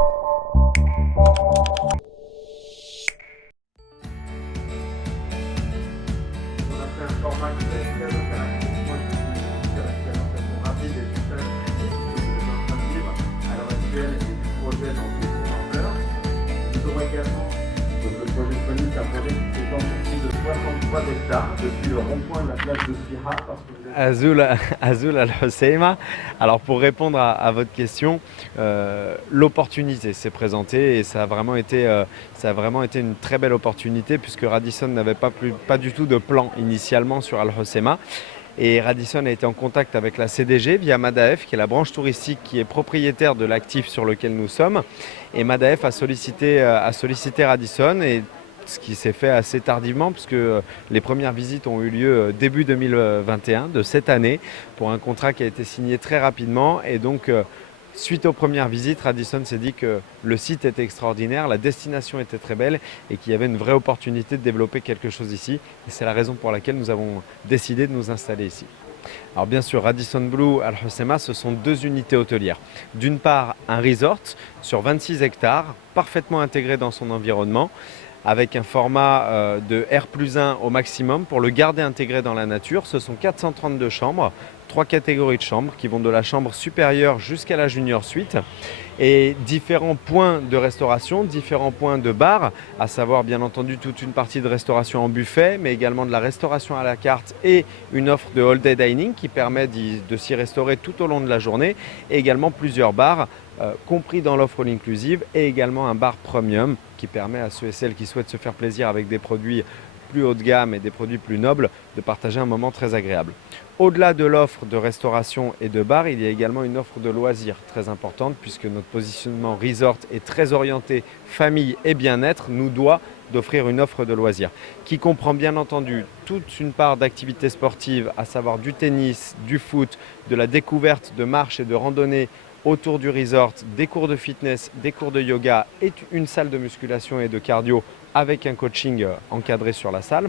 On a fait un format qui est très interactif. Moi, je suis sur la présentation rapide et tout ça, ce que vous êtes en train de vivre à l'heure actuelle et du projet dans toute son ampleur. Nous aurons également, donc le projet Sony, c'est un projet qui s'étend sur plus de 63 hectares depuis le rond-point de la place de Sfiha, parce que vous êtes... Azul Al-Husseima. Alors pour répondre à votre question, l'opportunité s'est présentée et ça a vraiment été une très belle opportunité puisque Radisson n'avait pas du tout de plan initialement sur Al-Husseima. Et Radisson a été en contact avec la CDG via Madaef, qui est la branche touristique qui est propriétaire de l'actif sur lequel nous sommes. Et Madaef a sollicité Radisson, et ce qui s'est fait assez tardivement puisque les premières visites ont eu lieu début 2021 de cette année pour un contrat qui a été signé très rapidement. Et donc suite aux premières visites, Radisson s'est dit que le site était extraordinaire, la destination était très belle et qu'il y avait une vraie opportunité de développer quelque chose ici. Et c'est la raison pour laquelle nous avons décidé de nous installer ici. Alors bien sûr, Radisson Blu Al Husseima, ce sont deux unités hôtelières. D'une part, un resort sur 26 hectares, parfaitement intégré dans son environnement, avec un format de R+1 au maximum pour le garder intégré dans la nature. Ce sont 432 chambres, 3 catégories de chambres qui vont de la chambre supérieure jusqu'à la junior suite, et différents points de restauration, différents points de bar, à savoir bien entendu toute une partie de restauration en buffet, mais également de la restauration à la carte et une offre de all-day dining qui permet de s'y restaurer tout au long de la journée, et également plusieurs bars compris dans l'offre all-inclusive, et également un bar premium qui permet à ceux et celles qui souhaitent se faire plaisir avec des produits plus haut de gamme et des produits plus nobles de partager un moment très agréable. Au-delà de l'offre de restauration et de bar, il y a également une offre de loisirs très importante puisque notre positionnement resort est très orienté famille et bien-être, nous doit d'offrir une offre de loisirs qui comprend bien entendu toute une part d'activités sportives, à savoir du tennis, du foot, de la découverte de marche et de randonnée autour du resort, des cours de fitness, des cours de yoga et une salle de musculation et de cardio avec un coaching encadré sur la salle,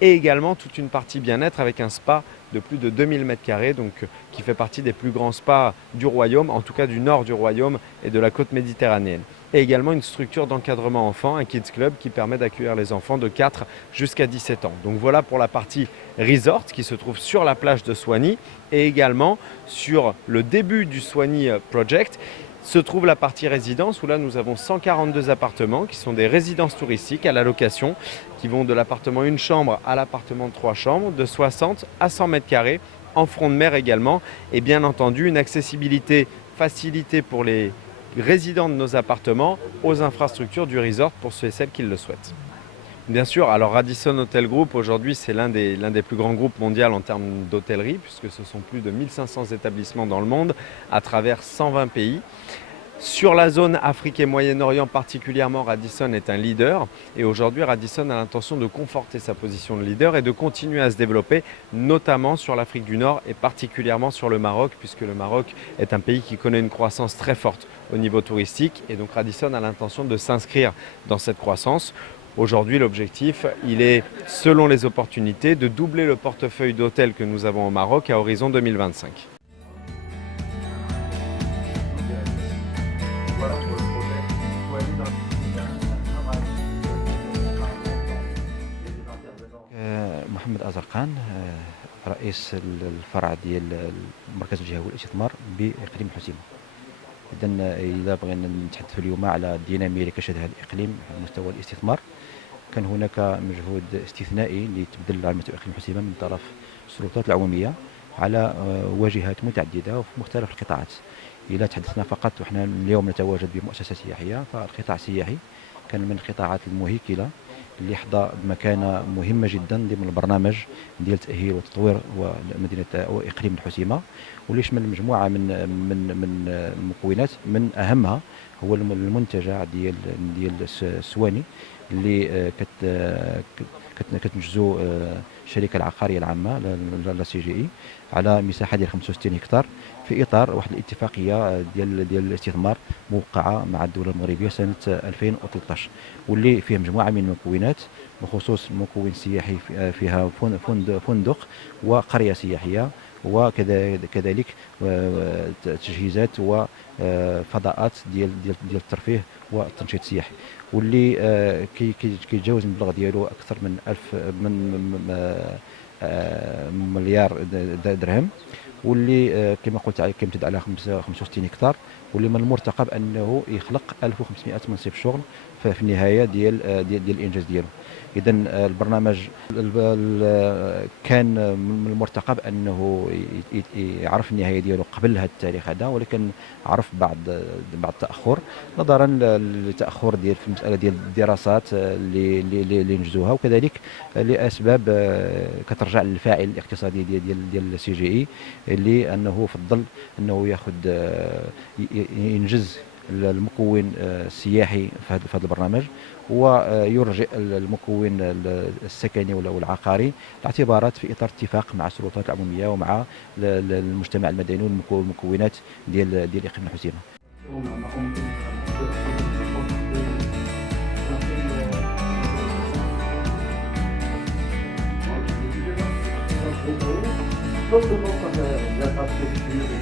et également toute une partie bien-être avec un spa de plus de 2000 m², donc qui fait partie des plus grands spas du royaume, en tout cas du nord du royaume et de la côte méditerranéenne. Et également une structure d'encadrement enfant, un kids club qui permet d'accueillir les enfants de 4 jusqu'à 17 ans. Donc voilà pour la partie resort qui se trouve sur la plage de Souani, et également sur le début du Souani Project se trouve la partie résidence où là nous avons 142 appartements qui sont des résidences touristiques à la location qui vont de l'appartement 1 chambre à l'appartement 3 chambres de 60 à 100 m², en front de mer également, et bien entendu une accessibilité facilitée pour les résidents de nos appartements aux infrastructures du resort pour ceux et celles qui le souhaitent. Bien sûr, alors Radisson Hotel Group aujourd'hui c'est l'un des plus grands groupes mondiaux en termes d'hôtellerie puisque ce sont plus de 1500 établissements dans le monde à travers 120 pays. Sur la zone Afrique et Moyen-Orient particulièrement, Radisson est un leader et aujourd'hui Radisson a l'intention de conforter sa position de leader et de continuer à se développer, notamment sur l'Afrique du Nord et particulièrement sur le Maroc, puisque le Maroc est un pays qui connaît une croissance très forte au niveau touristique, et donc Radisson a l'intention de s'inscrire dans cette croissance. Aujourd'hui, l'objectif, il est, selon les opportunités, de doubler le portefeuille d'hôtels que nous avons au Maroc à horizon 2025. Voilà pour le projet. Il faut aller dans un travail et des intervenants. محمد أزرقان رئيس الفرع ديال المركز الجهوي للاستثمار بإقليم الحسيمة. إذا بغينا نتحدث اليوم على الدينامية اللي كشهدها الإقليم على مستوى الاستثمار، كان هناك مجهود استثنائي لتبذل على مستوى إقليم الحسيمة من طرف السلطات العمومية على واجهات متعددة وفي مختلف القطاعات. إذا تحدثنا فقط وإحنا اليوم نتواجد بمؤسسة سياحية، فالقطاع السياحي كان من القطاعات المهيكلة اللي حظى بمكانة مهمة جدا ضمن البرنامج ديال تأهيل وتطوير مدينة وإقليم الحسيمة، واللي يشمل مجموعة من المكونات، من أهمها هو المنتجع ديال السواني اللي كتنجزو الشركة العقارية العامة لا سي جي إي على مساحة ديال 65 هكتار في إطار واحد الاتفاقية ديال الاستثمار موقعة مع الدولة المغربية سنة 2013، واللي فيها مجموعة من المكونات، بخصوص المكون السياحي فيها فندق وقرية سياحية وكذلك تجهيزات وفضاءات ديال الترفيه والتنشيط السياحي، واللي كيتجاوز المبلغ ديالو اكثر من 1000 مليار درهم، واللي كما قلت كيمتد على 65 هكتار، واللي من المرتقب انه يخلق 1500 منصب شغل في النهايه ديال الانجاز ديالو. اذا البرنامج كان من المرتقب انه يعرف النهايه ديالو قبل هذا التاريخ هذا، ولكن عرف بعد التاخر نظرا للتاخر في المساله ديال الدراسات اللي نجزوها، وكذلك لاسباب كترجع للفاعل الاقتصادي ديال السي جي اي، اللي انه فضل انه ياخذ ينجز المكون السياحي في هذا البرنامج، ويرجئ المكون السكني ولا العقاري الاعتبارات في اطار اتفاق مع السلطات العموميه ومع المجتمع المدني والمكونات ديال اقليم الحسيمه. D'autres mots comme l'infrastructure,